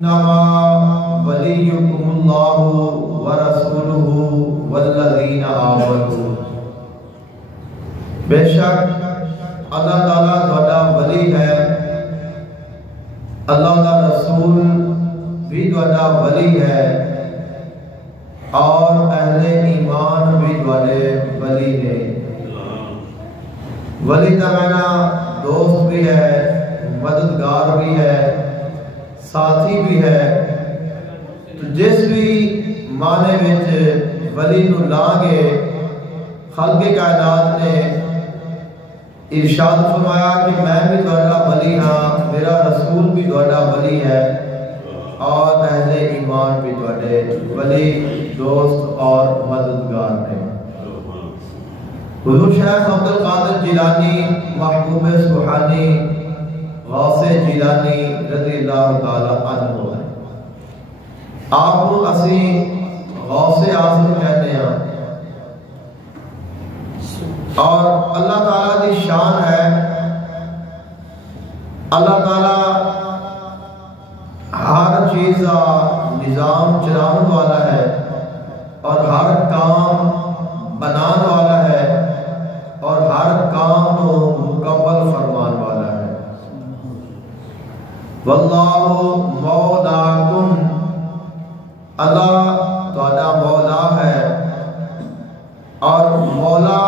انما ولیکم اللہ ورسولہ والذین آمنوا، بے شک اللہ تعالیٰ تہاڈا ولی ہے، اللہ کا رسول بھی تہاڈا ولی ہے، اور اہل ایمان بھی تہاڈے ولی ہے۔ ولی کا معنی دوست بھی ہے، مددگار بھی ہے، ساتھی بھی ہے۔ تو جس بھی معنی وچ ولی نو لانگے خالق کائنات نے ارشاد فرمایا کہ میں بھی تہاڈا ولی ہاں، میرا رسول بھی تہاڈا ولی ہے، اور اہل ایمان بھی تہاڈے ولی، دوست اور مددگار ہیں۔ حضور شیخ عبد القادر جیلانی محبوب سبحانی غوث جیلانی رضی اللہ تعالی عنہ ہے۔ آپ کو اسی غوث اعظم کہتے ہیں، اور اللہ تعالیٰ کی شان ہے، اللہ تعالیٰ ہر چیز کا نظام چلانے والا ہے، اور ہر کام بنانے والا ہے، اور ہر کام کو مکمل فرمان والا ہے۔ واللہ مولاکم، اللہ تہاڈا مولا ہے، اور مولا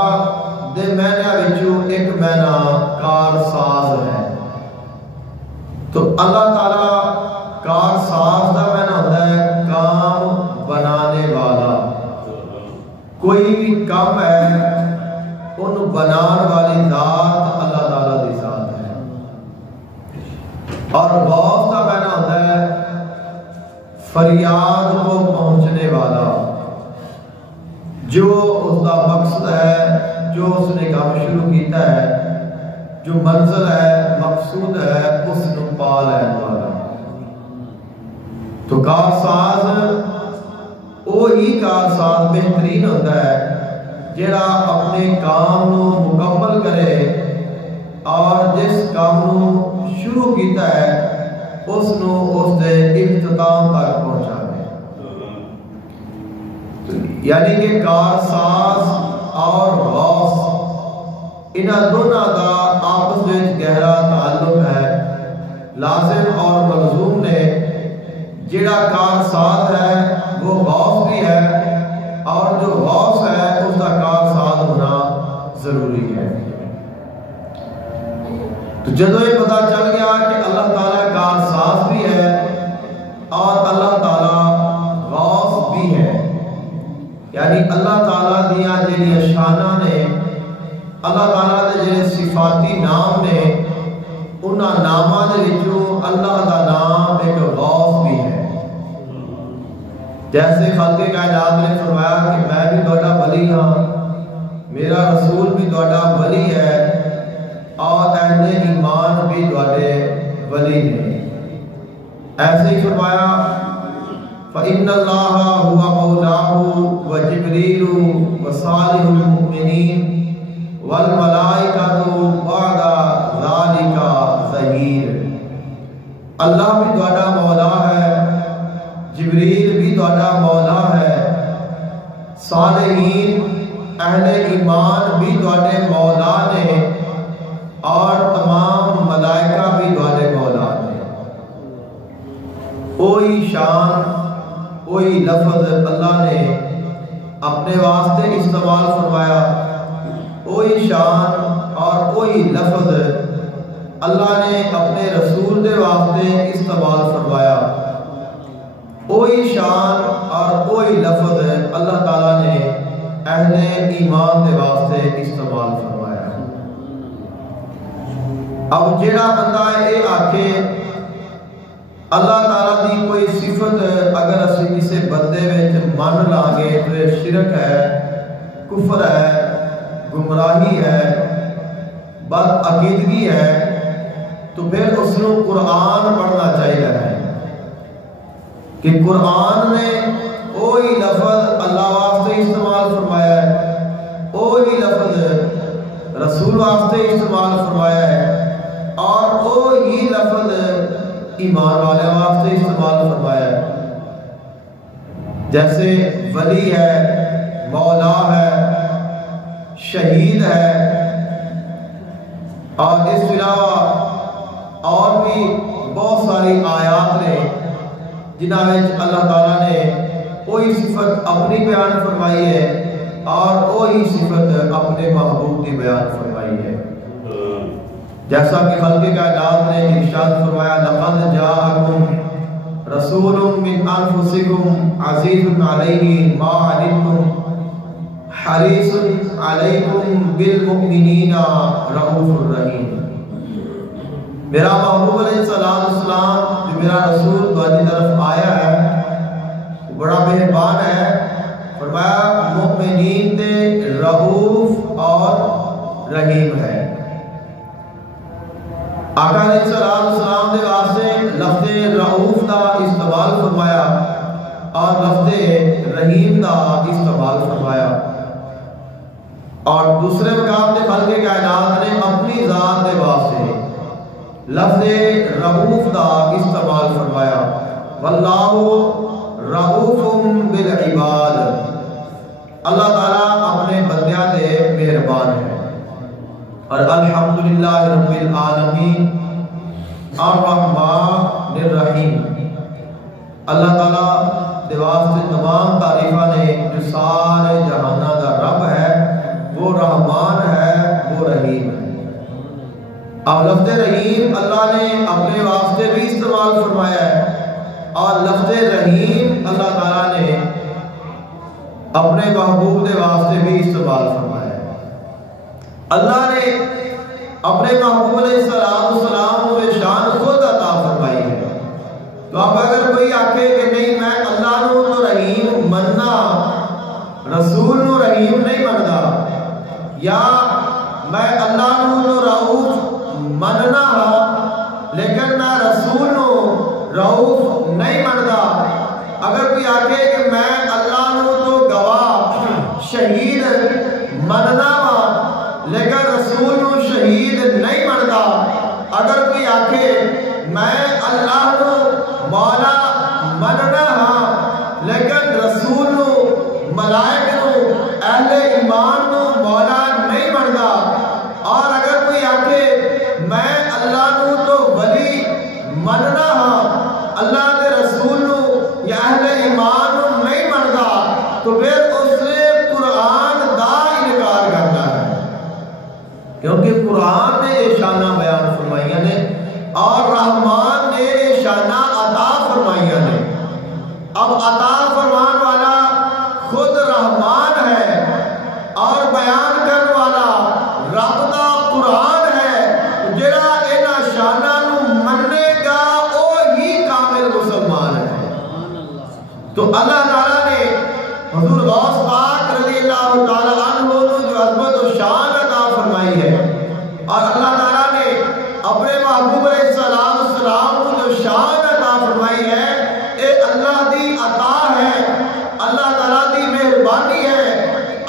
دے معنی وچوں ایک معنی کارساز ہے۔ تو اللہ تعالیٰ کارساز کا معنی ہوتا ہے کام بنانے والا۔ کوئی بھی کام ہے ان بنان والی ذات اللہ تعالیٰ کی ذات ہے۔ اور غوث کا معنی ہوتا ہے فریاد کو پہنچنے والا، جو اس کا مقصد ہے، جو اس نے کام شروع کیتا ہے، جو منزل ہے، مقصود ہے، اس نو پا لینے والا۔ تو کارساز وہی کارساز بہترین ہوتا ہے جڑا اپنے کام نو مکمل کرے، اور جس کام نو شروع کیتا ہے اس نو اس دے اختتام تک پہنچاوے۔ یعنی کہ کارساز اور غوث انہاں دونوں کا آپس میں گہرا تعلق ہے۔ لازم اور ملزوم نے جڑا کارساز ہے وہ غوث بھی ہے، اور جو غوث ہے اس کا کارساز ہونا ضروری ہے۔ تو جدو یہ پتہ چل گیا کہ اللہ تعالیٰ کارساز بھی ہے اور اللہ تعالیٰ غوث بھی ہے، یعنی اللہ تعالیٰ دیا جڑی شاناں نے، اللہ تعالیٰ دے جڑے صفاتی نام نے، انہاں ناماں دے وچوں اللہ دا نام ایک غوث بھی ہے۔ جیسے خالق کائنات نے فرمایا کہ میں بھی تہاڈا ولی ہاں، میرا رسول بھی تہاڈا ولی ہے، اور اہل ایمان بھی تہاڈے ولی ہیں۔ ایسے ہی فرمایا فَإِنَّ اللَّهَ هُوَ مَوْلَاهُ وَجِبْرِيلُ وَصَالِحُ الْمُؤْمِنِينَ وَالْمَلَائِكَةُ بَعْدَ ذَلِكَ ظَهِيرٌ۔ اللہ بھی تہاڈا مولا ہے، جبریل بھی تہاڈا مولا ہے، صالحین اہل ایمان بھی تہاڈے مولا نے، اور تمام ملائکہ بھی تہاڈے مولا نے۔ کوئی شان، کوئی لفظ اللہ نے اپنے واسطے استعمال فرمایا، کوئی شان اور کوئی لفظ اللہ نے اپنے رسول دے واسطے استعمال فرمایا، کوئی شان اور کوئی لفظ اللہ تعالیٰ نے اہل ایمان دے واسطے استعمال فرمایا۔ اب جڑا بندہ یہ آکھے اللہ تعالیٰ دی کوئی صفت اگر اسی کسی بندے وچ مان لانگے تو یہ شرک ہے، کفر ہے، گمراہی ہے، بد عقیدگی ہے، تو پھر اس نے قرآن پڑھنا چاہیے ہے کہ قرآن میں وہی لفظ اللہ واسطے استعمال فرمایا ہے، وہی لفظ رسول واسطے استعمال فرمایا ہے، اور وہی لفظ ایمان والے واسطے استعمال فرمایا ہے، جیسے ولی ہے، مولا ہے، شہید ہے، اور اس کے علاوہ اور بھی بہت ساری آیات نے جنہاں میں اللہ تعالیٰ نے وہی صفت اپنی بیان فرمائی ہے اور وہی صفت اپنے محبوب کی بیان فرمائی ہے، جیسا کہ خلق کائنات نے ارشاد فرمایا لقد جاءکم رسول من انفسکم عزیز علیہ ما عنتم حریص علیکم بالمؤمنین رؤوف الرحیم۔ میرا محبوب علیہ السلام جو میرا رسول تمہاری طرف آیا ہے وہ بڑا مہربان ہے، فرمایا مؤمنین تے رؤوف اور رحیم ہے۔ آقا علیہ السلام دے واسطے لفظ رؤوف دا استعمال فرمایا اور لفظ رحیم دا استعمال فرمایا، اور دوسرے مقام تے خلق کائنات نے اپنی ذات دے واسطے لفظ رؤوف دا استعمال فرمایا، واللہ رؤوف بالعباد، اللہ تعالیٰ اپنے بندیاں تے مہربان ہے۔ اور الحمدللہ رب العالمین الرحمن الرحیم، اللہ تعالیٰ دے واسطے تمام تعریفہ نے جو سارے جہانہ دا رب ہے، وہ رحمان ہے، وہ رحیم ہے۔ اب لفظ رحیم اللہ نے اپنے واسطے بھی استعمال فرمایا ہے، اور لفظ رحیم اللہ تعالیٰ نے اپنے محبوب دے واسطے بھی استعمال فرمایا ہے۔ اللہ نے اپنے محبوب علیہ السلام کو شان خود عطا فرمائی ہے، تو اب اگر کوئی آکے کہ نہیں میں اللہ نو تو رحیم مننا، رسول نو رحیم نہیں مننا، یا میں اللہ نو تو رؤوف مننا لیکن میں رسول نو رؤوف نہیں مننا، اگر کوئی آکے کہ میں اللہ نو تو گواہ شہید مننا لیکن رسول نو شہید نہیں مننا، اگر کوئی آکے میں اللہ نو مولا مننا لیکن رسول نو ملائک نو اہل ایمان نو مولا نہیں مننا، اور اگر کوئی آکے میں اللہ نو تو ولی مننا اللہ کے رسول نو یا اہل ایمان نو نہیں مننا، تو پھر اس نے قرآن دا انکار کرنا ہے، کیونکہ قرآن نے یہ شانہ بیان فرمائیاں نے اور رحمان نے یہ شانہ عطا فرمائیاں نے۔ اب عطا فرمان والا خود رحمان ہے اور بیان کرنے والا رب دا قرآن ہے، جڑا انہاں شانہ نو مننے گا وہی کامل مسلمان ہے۔ تو اللہ تعالیٰ نے حضور غوث پاک رضی اللہ تعالیٰ عنہ جو عظمت و شان عطا فرمائی ہے، اور اللہ تعالیٰ نے اپنے محبوب علیہ السلام کو جو شان عطا فرمائی ہے، اے اللہ دی عطا ہے، اللہ تعالیٰ دی مہربانی ہے،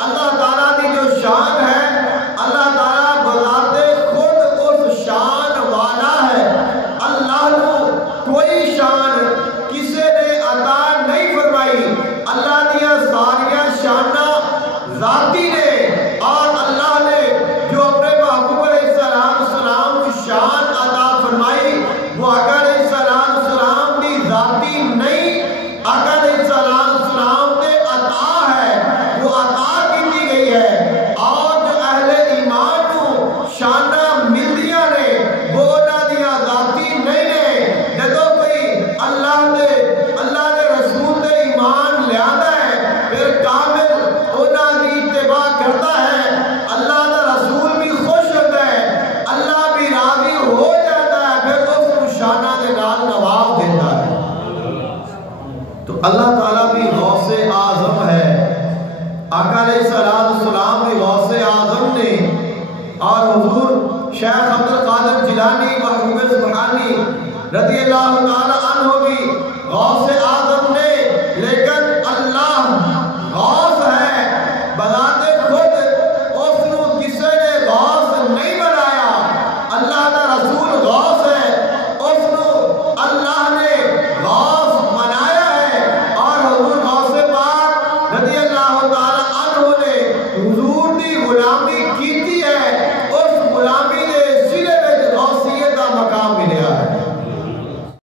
اللہ تعالیٰ دی جو شان ہے، اللہ تعالیٰ بذات خود اس شان والا ہے۔ اللہ کو کوئی شان کسے نے عطا نہیں فرمائی، اللہ دیا ساریاں شانہ ذاتی نے، اور اللہ نے جو اپنے محبوب علیہ السلام کو شان عطا فرمائی وہ آقا علیہ السلام دی ذاتی نہیں، آقا علیہ السلام دے عطا ہے، وہ عطا کی گئی ہے، اور جو اہل ایمان کو شانہ ملدیاں نے وہ انہاں دیا ذاتی نہیں نے۔ جدو کوئی اللہ دے رسول دے ایمان لیادا ہے پھر کامل انہاں دی اتباع کرتا ہے، اللہ دا رسول بھی خوش ہوتا ہے، اللہ بھی راضی ہو جاتا ہے، پھر اس کو شانہ دے نال نواز دیتا ہے۔ تو اللہ تعالیٰ بھی غوث اعظم ہے، آقا علیہ السلام بھی غوث اعظم نے، اور حضور شیخ عبد القادر جیلانی محبوب سبحانی رضی اللہ